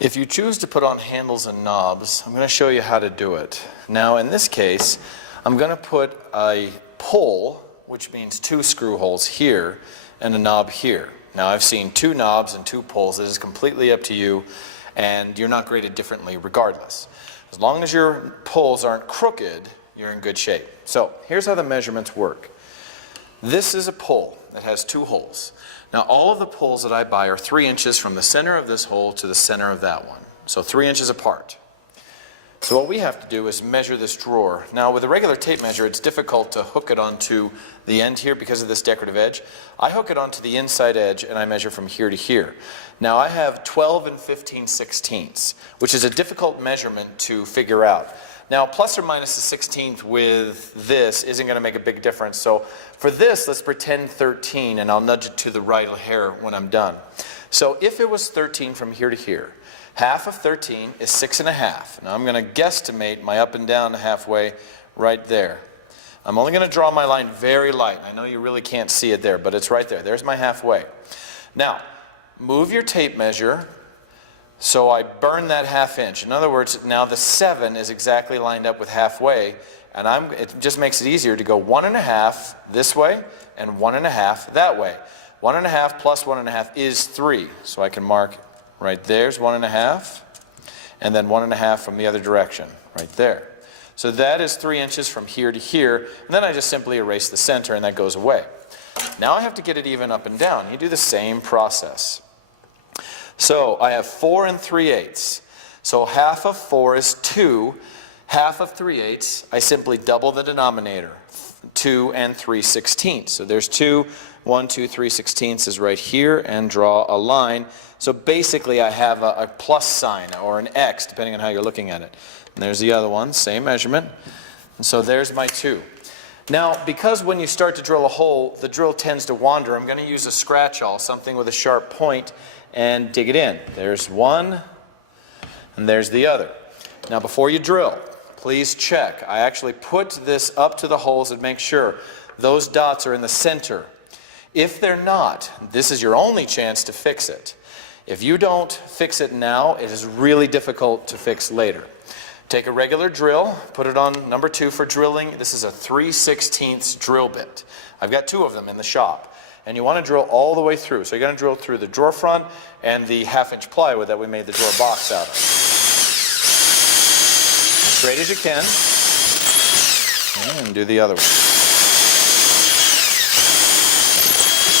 If you choose to put on handles and knobs, I'm going to show you how to do it. Now in this case, I'm going to put a pull, which means 2 screw holes here, and a knob here. Now I've seen 2 knobs and 2 pulls. It is completely up to you, and you're not graded differently regardless. As long as your pulls aren't crooked, you're in good shape. So here's how the measurements work. This is a pull that has 2 holes. Now all of the pulls that I buy are 3 inches from the center of this hole to the center of that one. So 3 inches apart. So what we have to do is measure this drawer. Now with a regular tape measure, it's difficult to hook it onto the end here because of this decorative edge. I hook it onto the inside edge and I measure from here to here. Now I have 12 and 15/16, which is a difficult measurement to figure out. Now plus or minus the 16th with this isn't going to make a big difference. So for this, let's pretend 13 and I'll nudge it to the right hair when I'm done. So if it was 13 from here to here, half of 13 is 6.5. Now I'm going to guesstimate my up and down halfway right there. I'm only going to draw my line very light. I know you really can't see it there, but it's right there. There's my halfway. Now move your tape measure so I burn that 1/2 inch. In other words, now the 7 is exactly lined up with halfway, and it just makes it easier to go 1.5 this way and 1.5 that way. 1.5 plus 1.5 is 3. So I can mark right there's 1.5, and then 1.5 from the other direction, right there. So that is 3 inches from here to here, and then I just simply erase the center and that goes away. Now I have to get it even up and down. You do the same process. So I have 4 and 3/8. So half of 4 is 2. Half of 3/8, I simply double the denominator. 2 and 3/16. So there's 2, 1, 2, 3/16 is right here, and draw a line. So basically I have a plus sign or an X, depending on how you're looking at it. And there's the other one, same measurement. And so there's my 2. Now, because when you start to drill a hole, the drill tends to wander, I'm going to use a scratch-awl, something with a sharp point, and dig it in. There's one, and there's the other. Now before you drill, please check. I actually put this up to the holes and make sure those dots are in the center. If they're not, this is your only chance to fix it. If you don't fix it now, it is really difficult to fix later. Take a regular drill, put it on number 2 for drilling. This is a 3/16 drill bit. I've got 2 of them in the shop. And you want to drill all the way through. So you're going to drill through the drawer front and the 1/2 inch plywood that we made the drawer box out of. Straight as you can. And do the other one.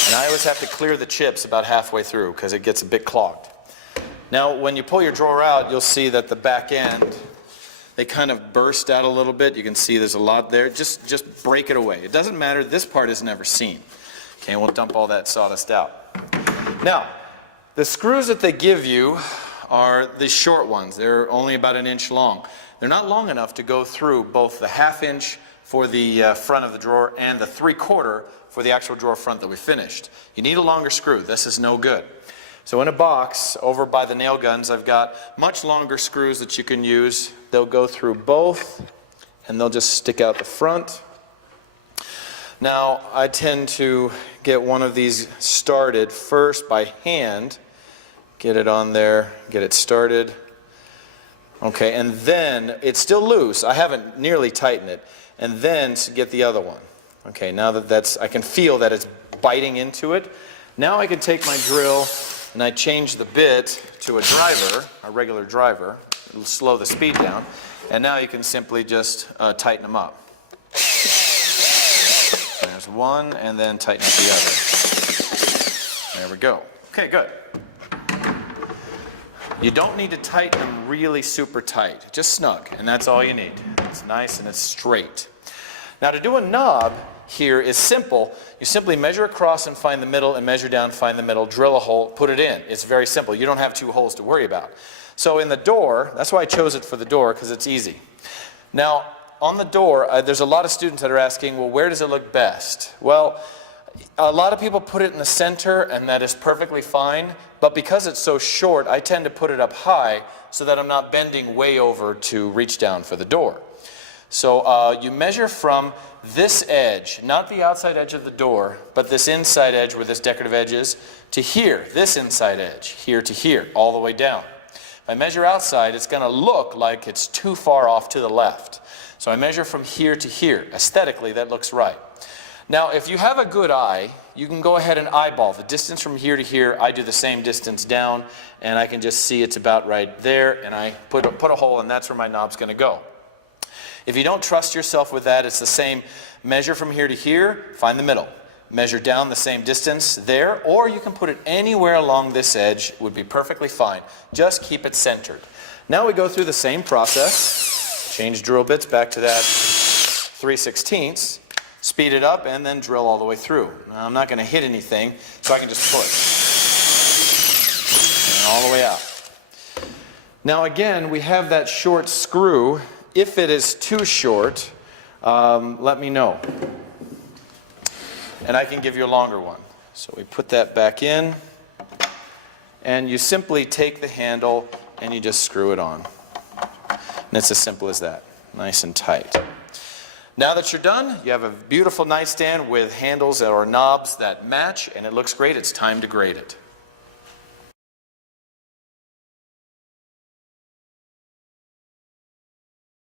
And I always have to clear the chips about halfway through because it gets a bit clogged. Now when you pull your drawer out, you'll see that the back end, they kind of burst out a little bit. You can see there's a lot there. Just break it away. It doesn't matter. This part is never seen. Okay, we'll dump all that sawdust out. Now, the screws that they give you are the short ones. They're only about 1 inch long. They're not long enough to go through both the 1/2 inch for the front of the drawer and the 3/4 for the actual drawer front that we finished. You need a longer screw. This is no good. So in a box over by the nail guns, I've got much longer screws that you can use. They'll go through both, and they'll just stick out the front. Now, I tend to get one of these started first by hand. Get it on there, get it started. Okay, and then it's still loose. I haven't nearly tightened it. And then get the other one. Okay, now that I can feel that it's biting into it. Now I can take my drill and I change the bit to a driver, a regular driver. It'll slow the speed down. And now you can simply just tighten them up. There's one, and then tighten up the other. There we go. Okay, good. You don't need to tighten them really super tight. Just snug, and that's all you need. It's nice and it's straight. Now to do a knob here is simple. You simply measure across and find the middle, and measure down, find the middle, drill a hole, put it in. It's very simple. You don't have 2 holes to worry about. So in the door, that's why I chose it for the door, because it's easy. Now, on the door, there's a lot of students that are asking, well, where does it look best? Well, a lot of people put it in the center, and that is perfectly fine. But because it's so short, I tend to put it up high so that I'm not bending way over to reach down for the door. So you measure from this edge, not the outside edge of the door, but this inside edge where this decorative edge is, to here, this inside edge, here to here, all the way down. If I measure outside, it's going to look like it's too far off to the left. So I measure from here to here. Aesthetically, that looks right. Now, if you have a good eye, you can go ahead and eyeball the distance from here to here. I do the same distance down, and I can just see it's about right there, and I put a hole, and that's where my knob's going to go. If you don't trust yourself with that, it's the same. Measure from here to here, find the middle. Measure down the same distance there, or you can put it anywhere along this edge. It would be perfectly fine. Just keep it centered. Now we go through the same process. Change drill bits back to that 3/16. Speed it up and then drill all the way through. Now, I'm not going to hit anything, so I can just push. And all the way out. Now again, we have that short screw. If it is too short, let me know. And I can give you a longer one. So we put that back in, and you simply take the handle and you just screw it on. And it's as simple as that. Nice and tight. Now that you're done, you have a beautiful nightstand with handles or knobs that match, and it looks great. It's time to grade it.